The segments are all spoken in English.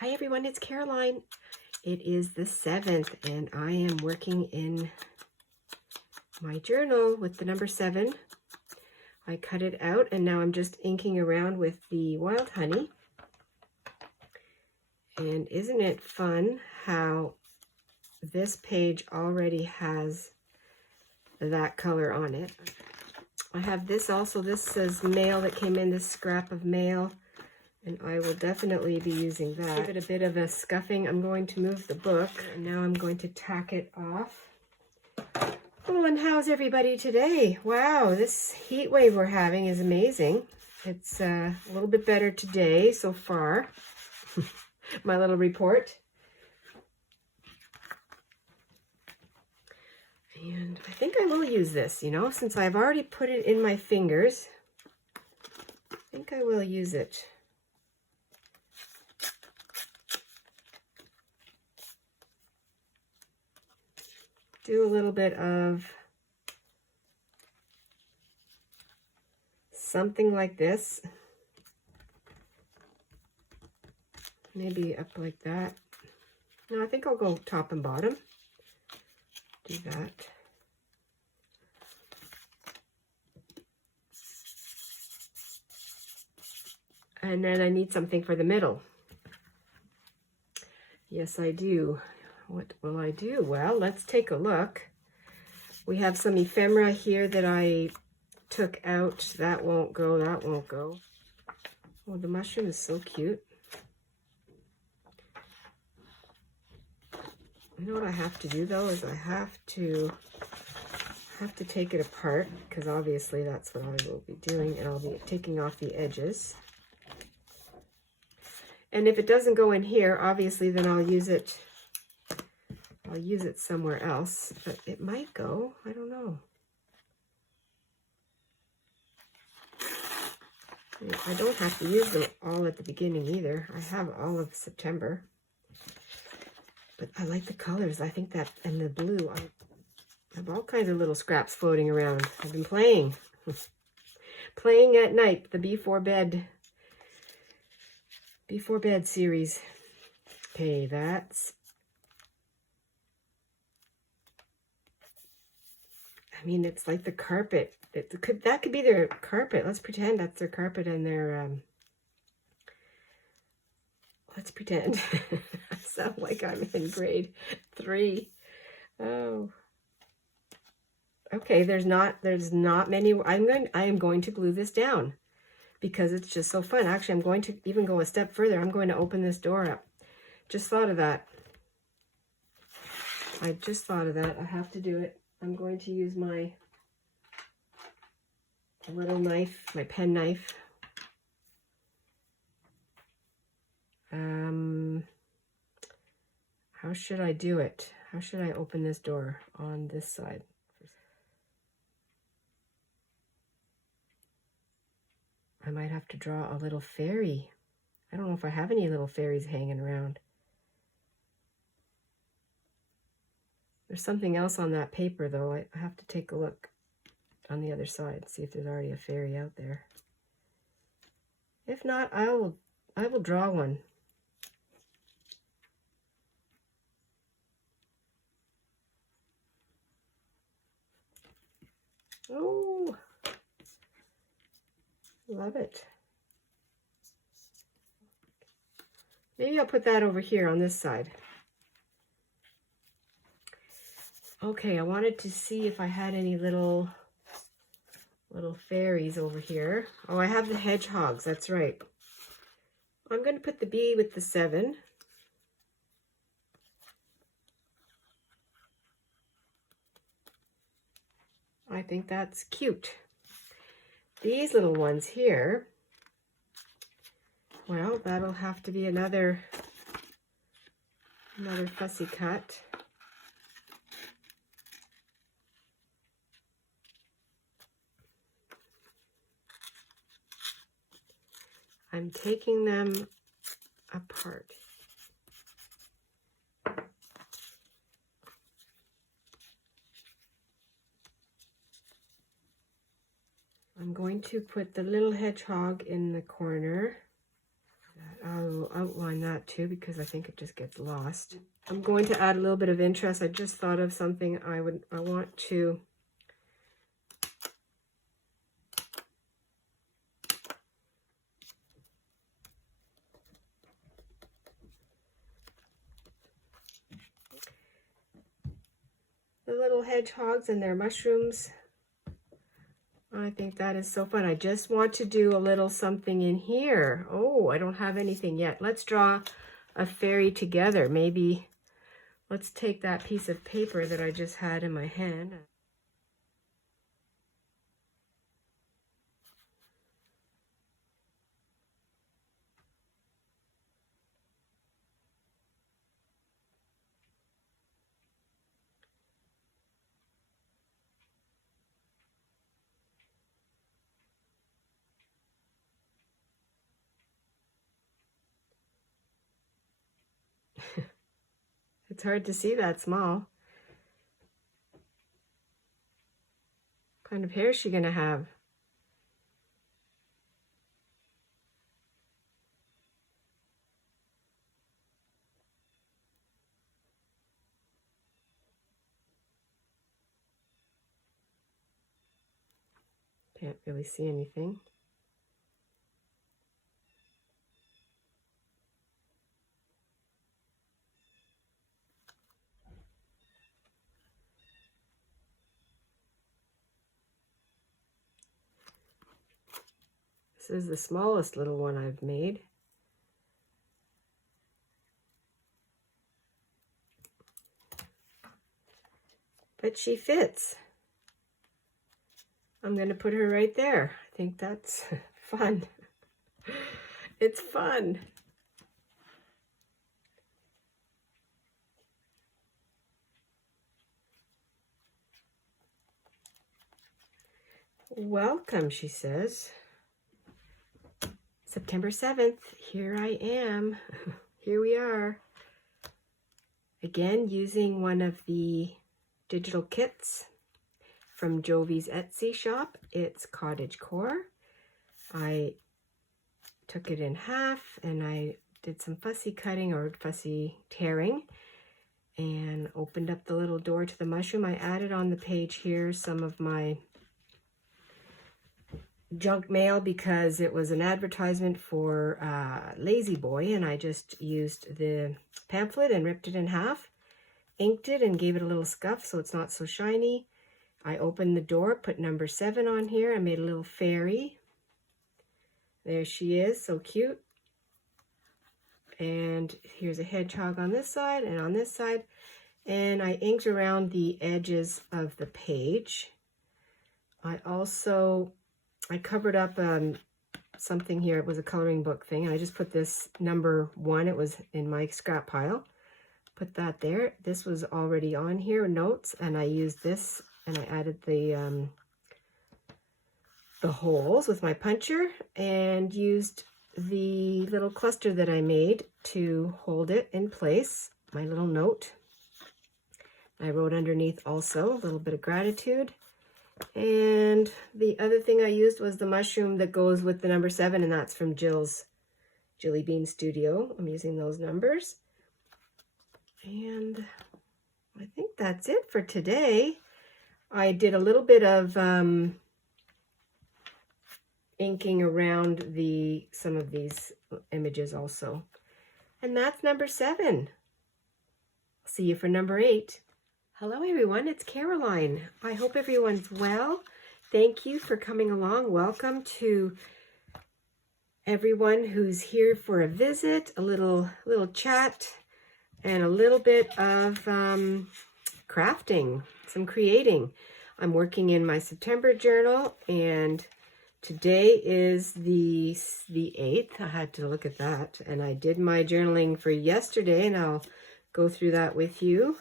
Hi everyone, it's Caroline. It is the 7th and I am working in my journal with the number 7. I cut it out and now I'm just inking around with the wild honey. And isn't it fun how this page already has that color on it. I have this also. This says mail that came in, this scrap of mail. And I will definitely be using that. Give it a bit of a scuffing. I'm going to move the book, and now I'm going to tack it off. Oh, and how's everybody today? Wow, this heat wave we're having is amazing. It's a little bit better today so far. My little report. And I think I will use this, you know, since I've already put it in my fingers. I think I will use it. Do a little bit of something like this. Maybe up like that. No, I think I'll go top and bottom. Do that. And then I need something for the middle. Yes, I do. What will I do? Well, let's take a look. We have some ephemera here that I took out. That won't go, that won't go. Oh, the mushroom is so cute. You know what I have to do though is I have to take it apart, because obviously that's what I will be doing, and I'll be taking off the edges. And if it doesn't go in here, obviously then I'll use it somewhere else, but it might go. I don't know. I don't have to use them all at the beginning either. I have all of September. But I like the colors. I think that, and the blue. I have all kinds of little scraps floating around. I've been playing. Playing at night, the Before Bed series. Okay, that's... I mean, it's like the carpet. That could be their carpet. Let's pretend that's their carpet and their, let's pretend. I sound like I'm in grade 3. Oh. Okay, there's not many. I am going to glue this down because it's just so fun. Actually, I'm going to even go a step further. I'm going to open this door up. Just thought of that. I just thought of that. I have to do it. I'm going to use my little knife, my pen knife. How should I do it? How should I open this door on this side? I might have to draw a little fairy. I don't know if I have any little fairies hanging around. There's something else on that paper, though. I have to take a look on the other side, see if there's already a fairy out there. If not, I will draw one. Oh, love it. Maybe I'll put that over here on this side. Okay, I wanted to see if I had any little fairies over here. Oh, I have the hedgehogs, that's right. I'm going to put the bee with the 7. I think that's cute. These little ones here, well, that'll have to be another fussy cut. I'm taking them apart. I'm going to put the little hedgehog in the corner. I'll outline that too because I think it just gets lost. I'm going to add a little bit of interest. I just thought of something I want to the little hedgehogs and their mushrooms. I think that is so fun. I just want to do a little something in here. Oh, I don't have anything yet. Let's draw a fairy together. Maybe let's take that piece of paper that I just had in my hand. It's hard to see that small. What kind of hair is she gonna have? Can't really see anything. This is the smallest little one I've made. But she fits. I'm going to put her right there. I think that's fun. It's fun. Welcome, she says. September 7th, here I am. Here we are. Again, using one of the digital kits from Jovi's Etsy shop. It's Cottage Core. I took it in half and I did some fussy cutting or fussy tearing and opened up the little door to the mushroom. I added on the page here some of my junk mail because it was an advertisement for Lazy Boy, and I just used the pamphlet and ripped it in half, inked it and gave it a little scuff so it's not so shiny. I opened the door, put number 7 on here. I made a little fairy. There she is, so cute. And here's a hedgehog on this side and on this side. And I inked around the edges of the page. I covered up something here. It was a coloring book thing. And I just put this number 1. It was in my scrap pile. Put that there. This was already on here, notes. And I used this and I added the holes with my puncher and used the little cluster that I made to hold it in place. My little note. I wrote underneath also a little bit of gratitude. And the other thing I used was the mushroom that goes with the number 7, and that's from Jilly Bean Studio. I'm using those numbers. And I think that's it for today. I did a little bit of inking around some of these images also. And that's number 7. See you for number 8. Hello everyone, it's Caroline. I hope everyone's well. Thank you for coming along. Welcome to everyone who's here for a visit, a little chat, and a little bit of crafting, some creating. I'm working in my September journal, and today is the 8th. I had to look at that, and I did my journaling for yesterday, and I'll go through that with you.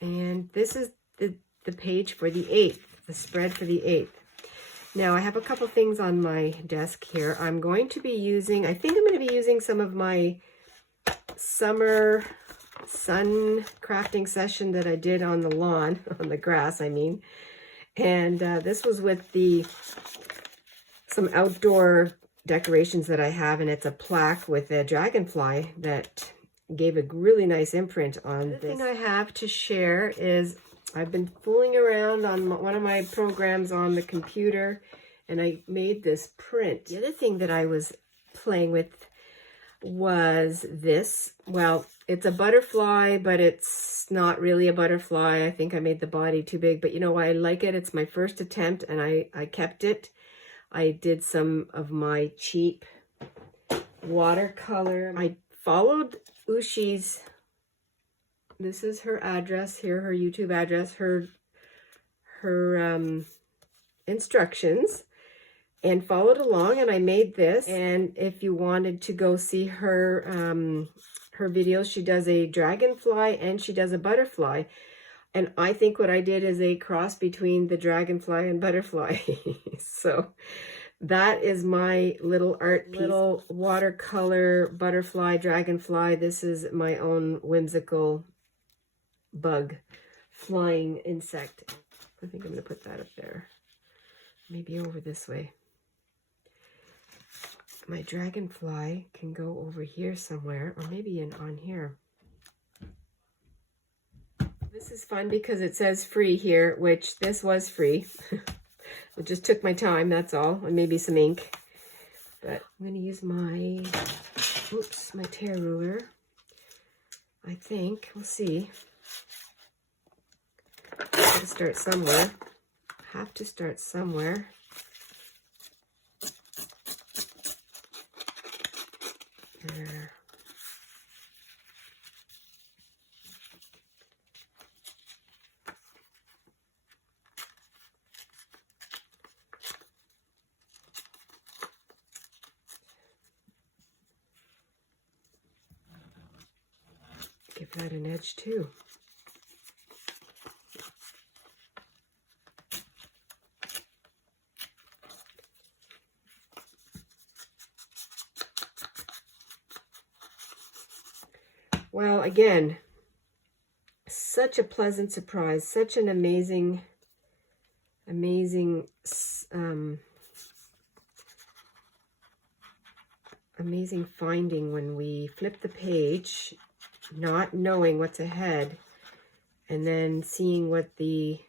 And this is the page for the 8th, the spread for the 8th. Now I have a couple things on my desk here. I'm going to be using, I think I'm going to be using some of my summer sun crafting session that I did on the lawn, on the grass I mean. And this was with some outdoor decorations that I have, and it's a plaque with a dragonfly that gave a really nice imprint on this. The thing I have to share is I've been fooling around on one of my programs on the computer, and I made this print. The other thing that I was playing with was this. Well, it's a butterfly, but it's not really a butterfly. I think I made the body too big, but you know why I like it? It's my first attempt, and I kept it. I did some of my cheap watercolor. I followed Uschi's, this is her address here, her YouTube address, her instructions, and followed along, and I made this. And if you wanted to go see her her videos, she does a dragonfly and she does a butterfly. And I think what I did is a cross between the dragonfly and butterfly. So that is my little art piece. Little watercolor butterfly, dragonfly. This is my own whimsical bug, flying insect. I think I'm going to put that up there. Maybe over this way. My dragonfly can go over here somewhere, or maybe on here. This is fun because it says free here, which this was free. It just took my time, that's all, and maybe some ink. But I'm going to use my, oops, my tear ruler. I think, we'll see. I have to start somewhere. Have to start somewhere. There. Give that an edge too. Well, again, such a pleasant surprise, such an amazing finding when we flip the page, not knowing what's ahead, and then seeing what the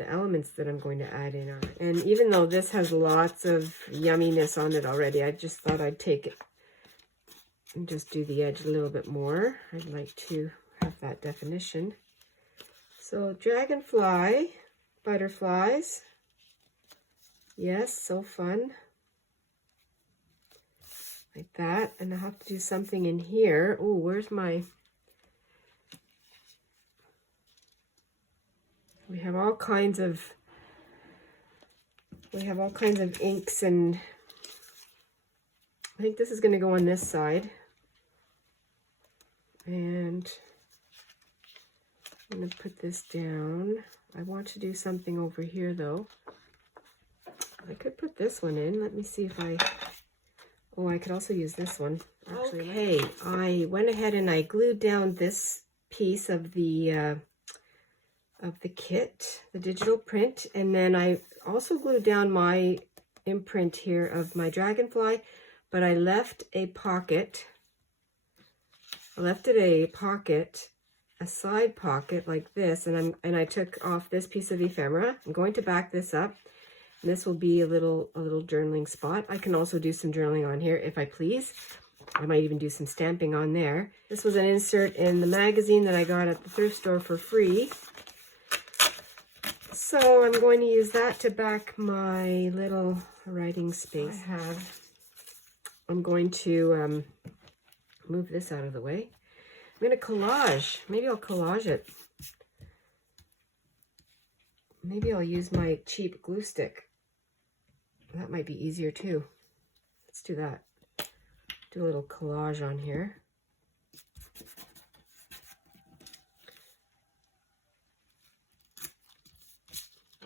elements that I'm going to add in are. And even though this has lots of yumminess on it already, I just thought I'd take it and just do the edge a little bit more. I'd like to have that definition. So dragonfly, butterflies. Yes, so fun. Like that. And I have to do something in here. Oh, where's my... We have all kinds of inks, and I think this is going to go on this side. And I'm going to put this down. I want to do something over here though. I could put this one in. Let me see if I... Oh, I could also use this one. Actually, okay, I went ahead and I glued down this piece of the kit, the digital print, and then I also glued down my imprint here of my dragonfly, but I left a pocket. I left it a pocket, a side pocket like this, and I took off this piece of ephemera. I'm going to back this up, and this will be a little journaling spot. I can also do some journaling on here if I please. I might even do some stamping on there. This was an insert in the magazine that I got at the thrift store for free. So I'm going to use that to back my little writing space I have. I'm going to move this out of the way. I'm going to collage. Maybe I'll collage it. Maybe I'll use my cheap glue stick. That might be easier too. Let's do that. Do a little collage on here.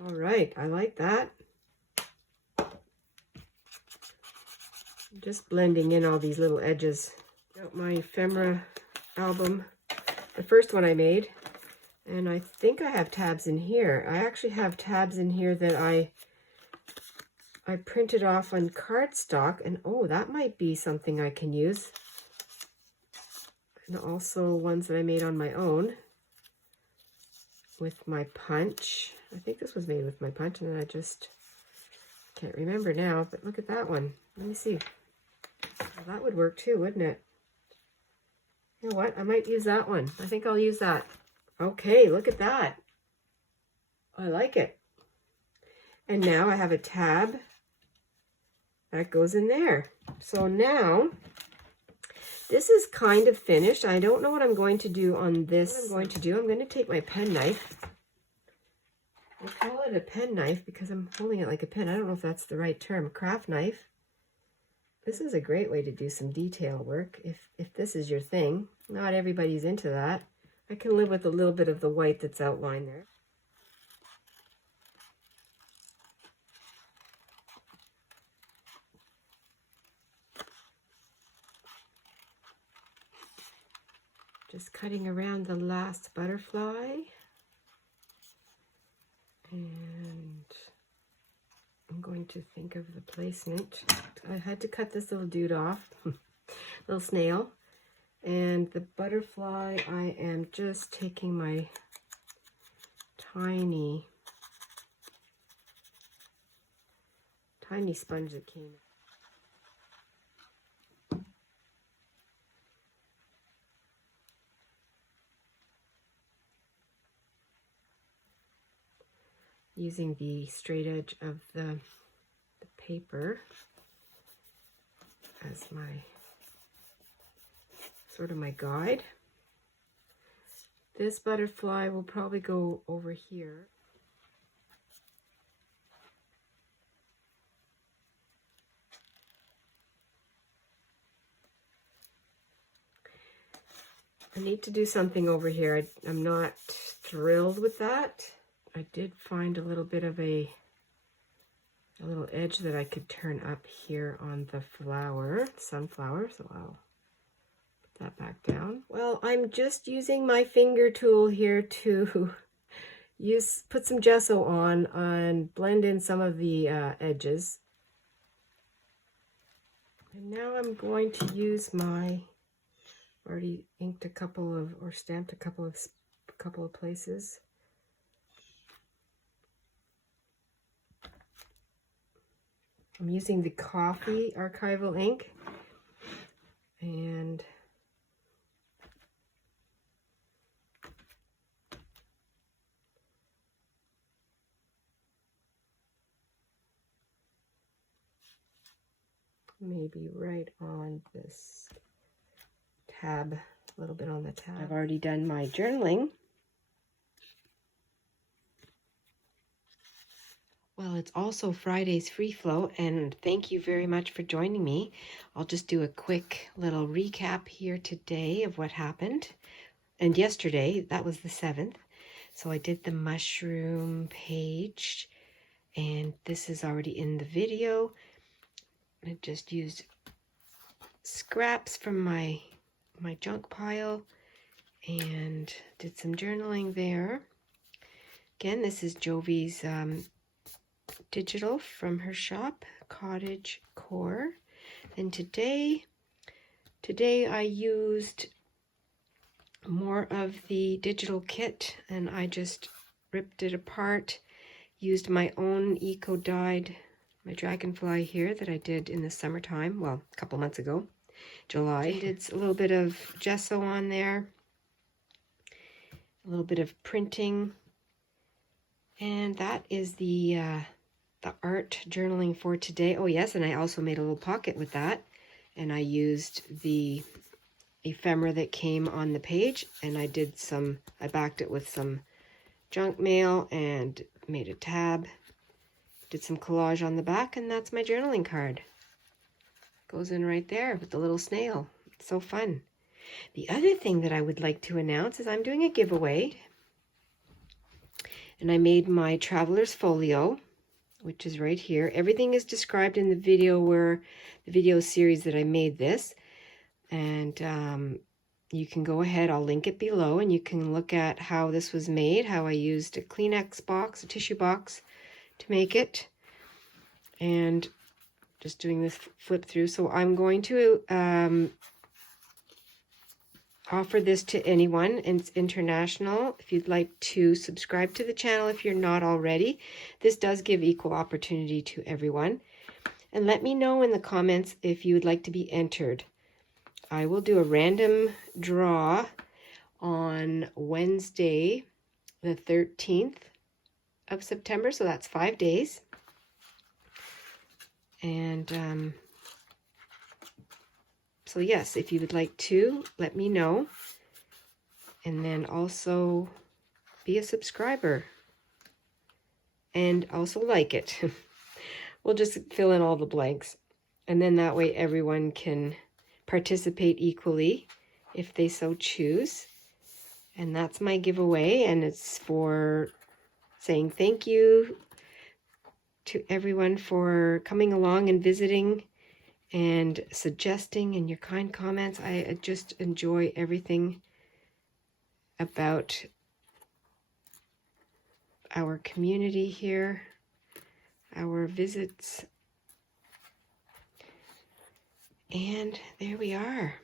All right, I like that. I'm just blending in all these little edges. Got my ephemera album, the first one I made, and I think I have tabs in here. I actually have tabs in here that I I printed off on cardstock, and oh, that might be something I can use. And also ones that I made on my own with my punch. I think this was made with my punch, and then I just can't remember now, but look at that one. Let me see. Well, that would work too, wouldn't it? You know what? I might use that one. I think I'll use that. Okay, look at that. I like it. And now I have a tab that goes in there. So now, this is kind of finished. I don't know what I'm going to do on this. What I'm going to take my pen knife. I call it a pen knife because I'm holding it like a pen. I don't know if that's the right term. Craft knife. This is a great way to do some detail work if this is your thing. Not everybody's into that. I can live with a little bit of the white that's outlined there. Just cutting around the last butterfly. And I'm going to think of the placement. I had to cut this little dude off, little snail. And the butterfly, I am just taking my tiny sponge that came. Using the straight edge of the paper as my sort of my guide. This butterfly will probably go over here. I need to do something over here. I'm not thrilled with that. I did find a little bit of a little edge that I could turn up here on the flower, sunflower, so I'll put that back down. Well, I'm just using my finger tool here to put some gesso on and blend in some of the edges. And now I'm going to use my, already inked a couple of, or stamped a couple of places. I'm using the coffee archival ink, and maybe right on this tab, a little bit on the tab. I've already done my journaling. Well, it's also Friday's free flow, and thank you very much for joining me. I'll just do a quick little recap here today of what happened. And yesterday, that was the 7th. So I did the mushroom page, and this is already in the video. I just used scraps from my junk pile and did some journaling there. Again, this is Jovi's digital from her shop, Cottage Core. And today I used more of the digital kit, and I just ripped it apart, used my own eco-dyed, my dragonfly here that I did in the summertime, well, a couple months ago, July. I did a little bit of gesso on there, a little bit of printing, and that is the art journaling for today. Oh yes, and I also made a little pocket with that, and I used the ephemera that came on the page, and I backed it with some junk mail and made a tab, did some collage on the back, and that's my journaling card. Goes in right there with the little snail. It's so fun. The other thing that I would like to announce is I'm doing a giveaway, and I made my Traveler's Folio, which is right here. Everything is described in the video series that I made this. And you can go ahead, I'll link it below, and you can look at how this was made, how I used a Kleenex box, a tissue box to make it. and just doing this flip through. So I'm going to offer this to anyone, and it's international. If you'd like to subscribe to the channel if you're not already, this does give equal opportunity to everyone. And let me know in the comments if you would like to be entered. I will do a random draw on Wednesday, the 13th of September, so that's 5 days. And so yes, if you would like to, let me know. And then also be a subscriber. And also like it. We'll just fill in all the blanks. And then that way everyone can participate equally if they so choose. And that's my giveaway. And it's for saying thank you to everyone for coming along and visiting and suggesting and your kind comments. I just enjoy everything about our community here, our visits. And there we are.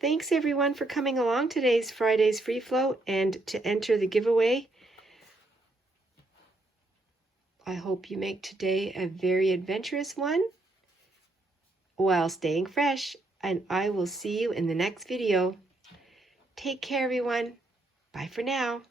Thanks everyone for coming along today's Friday's Free Flow and to enter the giveaway. I hope you make today a very adventurous one while staying fresh, and I will see you in the next video. Take care everyone. Bye for now.